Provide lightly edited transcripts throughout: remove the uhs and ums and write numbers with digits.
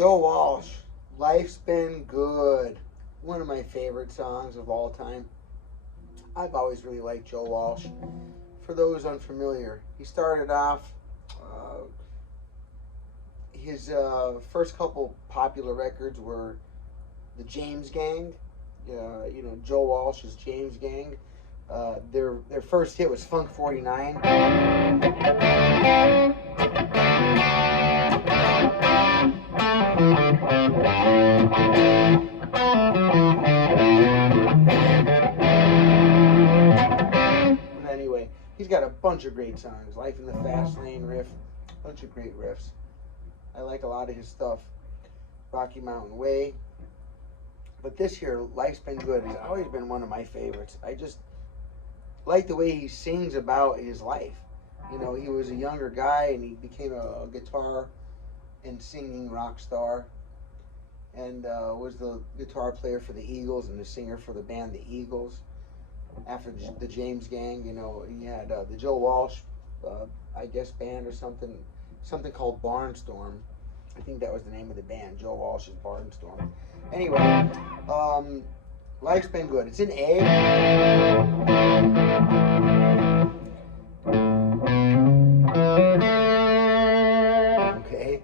Joe Walsh, Life's Been Good. One of my favorite songs of all time. I've always really liked Joe Walsh. For those unfamiliar, he started off, his first couple popular records were the James Gang. You know, Joe Walsh's James Gang. Their first hit was Funk 49. But anyway, he's got a bunch of great songs. Life in the Fast Lane riff, bunch of great riffs. I like a lot of his stuff. Rocky Mountain Way. But this here, Life's Been Good, has always been one of my favorites. I just like the way he sings about his life. You know, he was a younger guy and he became a guitar and singing rock star, and was the guitar player for the Eagles and the singer for the band the Eagles. After the James Gang, you know, he had the Joe Walsh, I guess, band or something called Barnstorm. I think that was the name of the band, Joe Walsh's Barnstorm. Anyway, Life's Been Good. It's in A. Okay.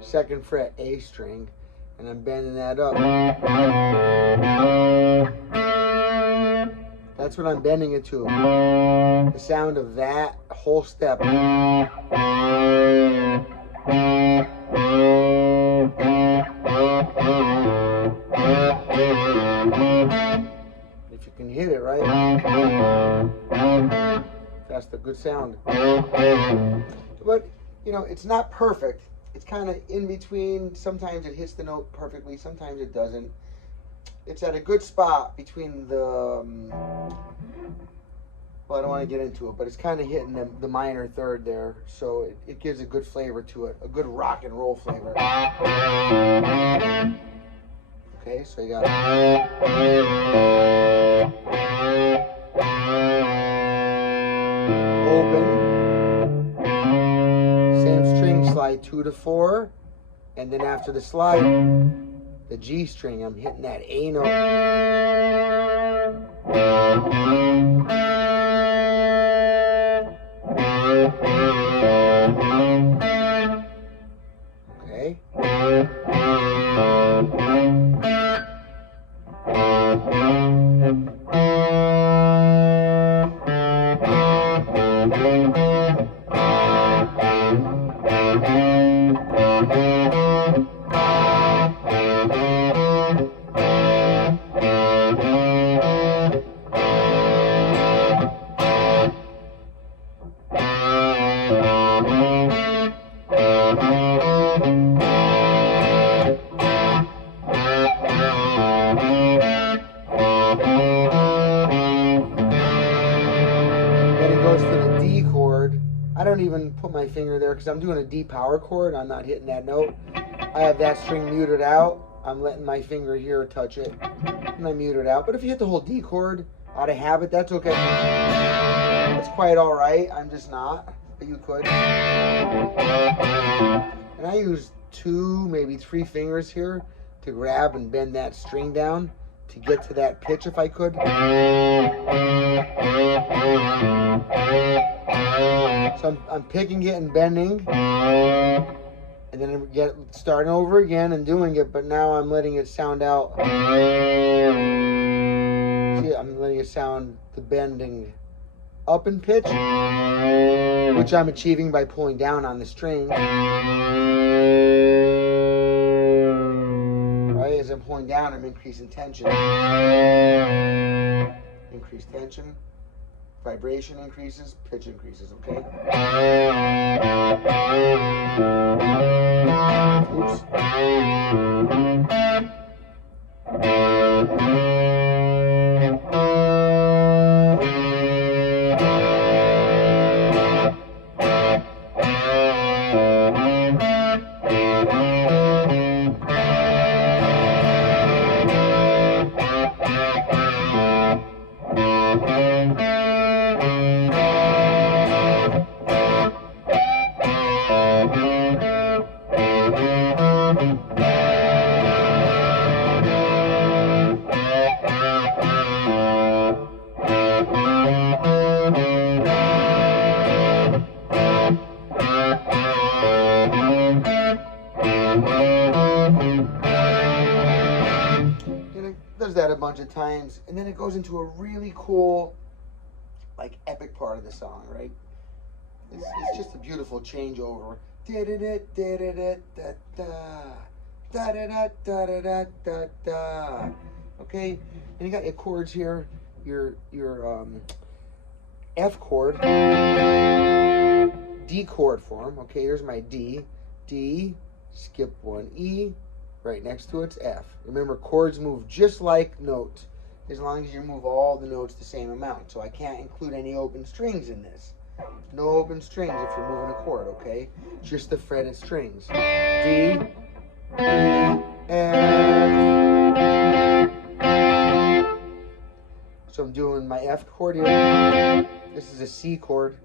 Second fret A string, and I'm bending that up. That's what I'm bending it to. The sound of that whole step. If you can hit it right, that's the good sound. But, you know, it's not perfect. It's kind of in between. Sometimes it hits the note perfectly, sometimes it doesn't. It's at a good spot between the, well, I don't want to get into it, but it's kind of hitting the minor third there, so it gives a good flavor to it, a good rock and roll flavor. Okay, so you got open, same string slide 2 to 4, and then after the slide, the G string, I'm hitting that A note. Okay. I don't even put my finger there because I'm doing a D power chord. I'm not hitting that note. I have that string muted out. I'm letting my finger here touch it, and I mute it out. But if you hit the whole D chord out of habit, that's okay. It's quite all right. I'm just not, but you could. And I use 2, maybe 3 fingers here to grab and bend that string down to get to that pitch if I could. So I'm picking it and bending, and then I'm starting over again and doing it, but now I'm letting it sound out. See, I'm letting it sound the bending up in pitch, which I'm achieving by pulling down on the string. Right, as I'm pulling down, I'm increasing tension. Increase tension. Vibration increases, pitch increases, okay? Oops. of times, and then it goes into a really cool, like, epic part of the song, right? It's just a beautiful changeover. Okay, and you got your chords here, your F chord, D chord form. Okay, here's my D, skip one E, right next to it's F. Remember, chords move just like notes, as long as you move all the notes the same amount. So I can't include any open strings in this. No open strings if you're moving a chord, okay? Just the fretted strings. D, E, F. So I'm doing my F chord here. This is a C chord.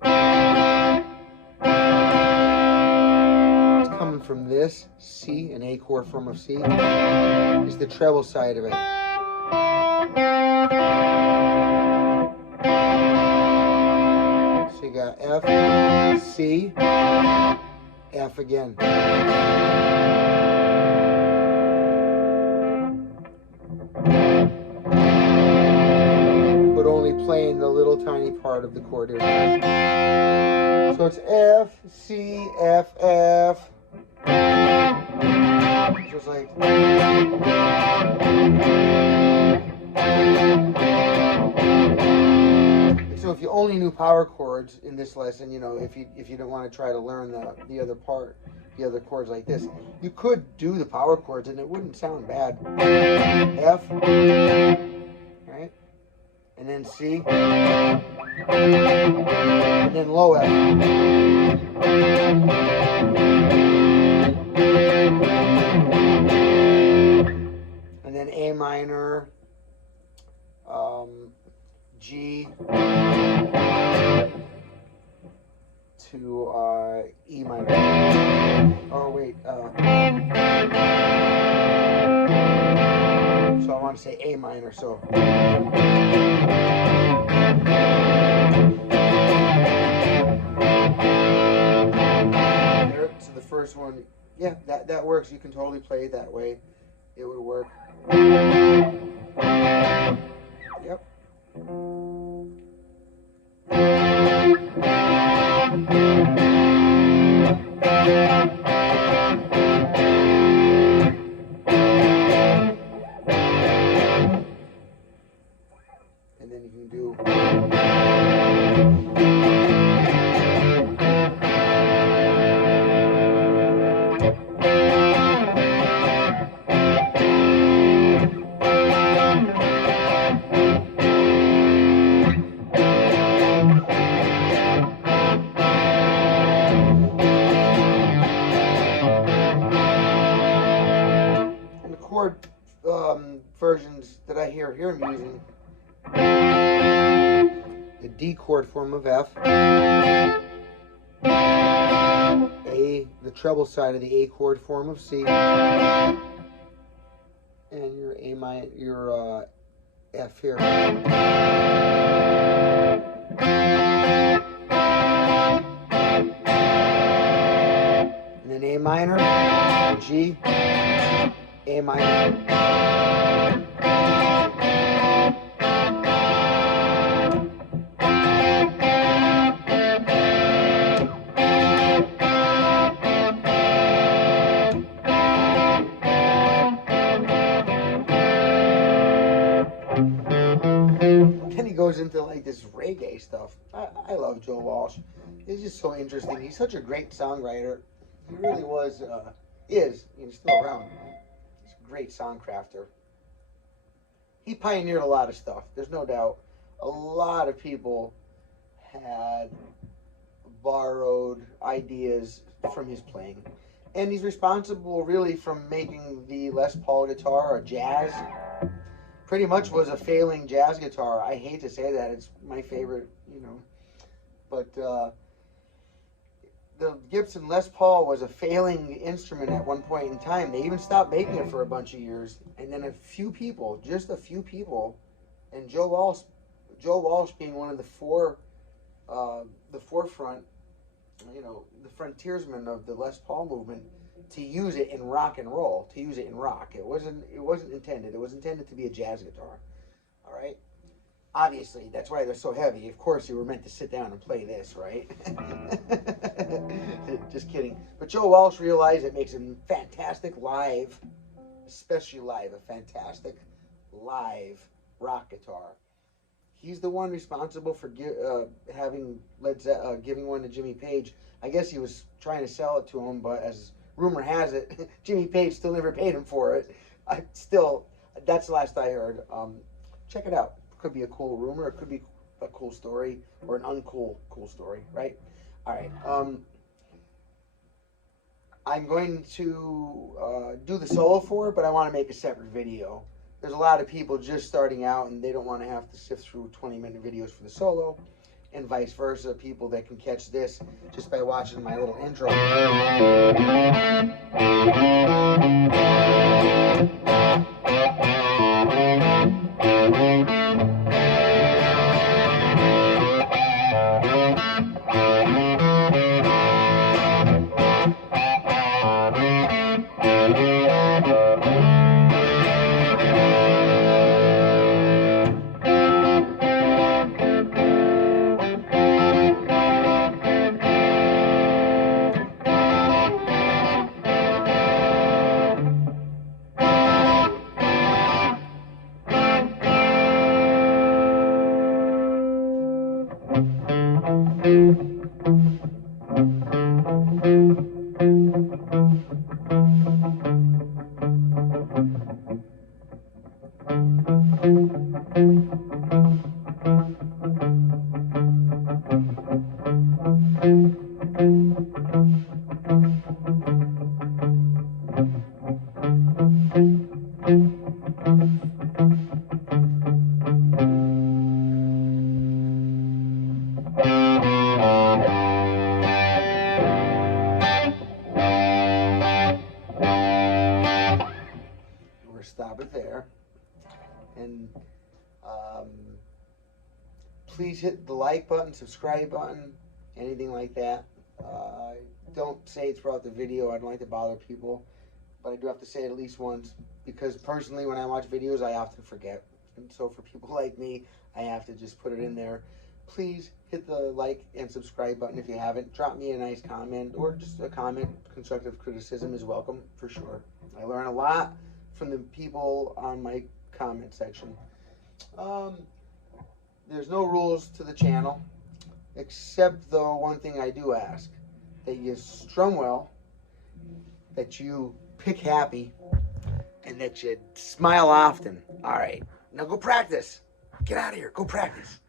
It's coming from this C, an A chord form of C. It's the treble side of it. So you got F, C, F again. But only playing the little tiny part of the chord here. So it's F, C, F, F. So it's like. So if you only knew power chords in this lesson, you know, if you don't want to try to learn the other part, the other chords like this, you could do the power chords and it wouldn't sound bad. F, right? And then C, and then low F. And then A minor, G to E minor. Oh wait, so I want to say A minor, so. There, so the first one, yeah, that works. You can totally play it that way. It would work. Yep. And then you can do. Versions that I hear him using, the D chord form of F, A, the treble side of the A chord form of C, and your A minor, your F here. And then A minor, G, A minor. Then he goes into like this reggae stuff. I love Joe Walsh. He's just so interesting. He's such a great songwriter. He really was, he's still around. He's a great song crafter. He pioneered a lot of stuff. There's no doubt. A lot of people had borrowed ideas from his playing. And he's responsible really from making the Les Paul guitar a jazz. Pretty much was a failing jazz guitar. I hate to say that. It's my favorite, you know. But the Gibson Les Paul was a failing instrument at one point in time. They even stopped making it for a bunch of years. And then a few people, just a few people, and Joe Walsh being one of the forefront, you know, the frontiersmen of the Les Paul movement, to use it in rock and roll, to use it in rock. It wasn't intended. It was intended to be a jazz guitar. Obviously, that's why they're so heavy. Of course, you were meant to sit down and play this, right? Just kidding. But Joe Walsh realized it makes a fantastic live, especially live, a fantastic live rock guitar. He's the one responsible for having giving one to Jimmy Page. I guess he was trying to sell it to him, but as rumor has it, Jimmy Page still never paid him for it. That's the last I heard. Check it out. Could be a cool rumor. It could be a cool story or an uncool cool story, right? All right. I'm going to do the solo for it, but I want to make a separate video. There's a lot of people just starting out and they don't want to have to sift through 20-minute videos for the solo, and vice versa. People that can catch this just by watching my little intro. Stop it there, and please hit the like button, subscribe button, anything like that. Don't say it throughout the video. I don't like to bother people, but I do have to say it at least once, because personally when I watch videos I often forget, and so for people like me I have to just put it in there. Please hit the like and subscribe button if you haven't. Drop me a nice comment, or just a comment. Constructive criticism is welcome for sure. I learn a lot from the people on my comment section. There's no rules to the channel, except though one thing I do ask, that you strum well, that you pick happy, and that you smile often. All right, now go practice. Get out of here, go practice.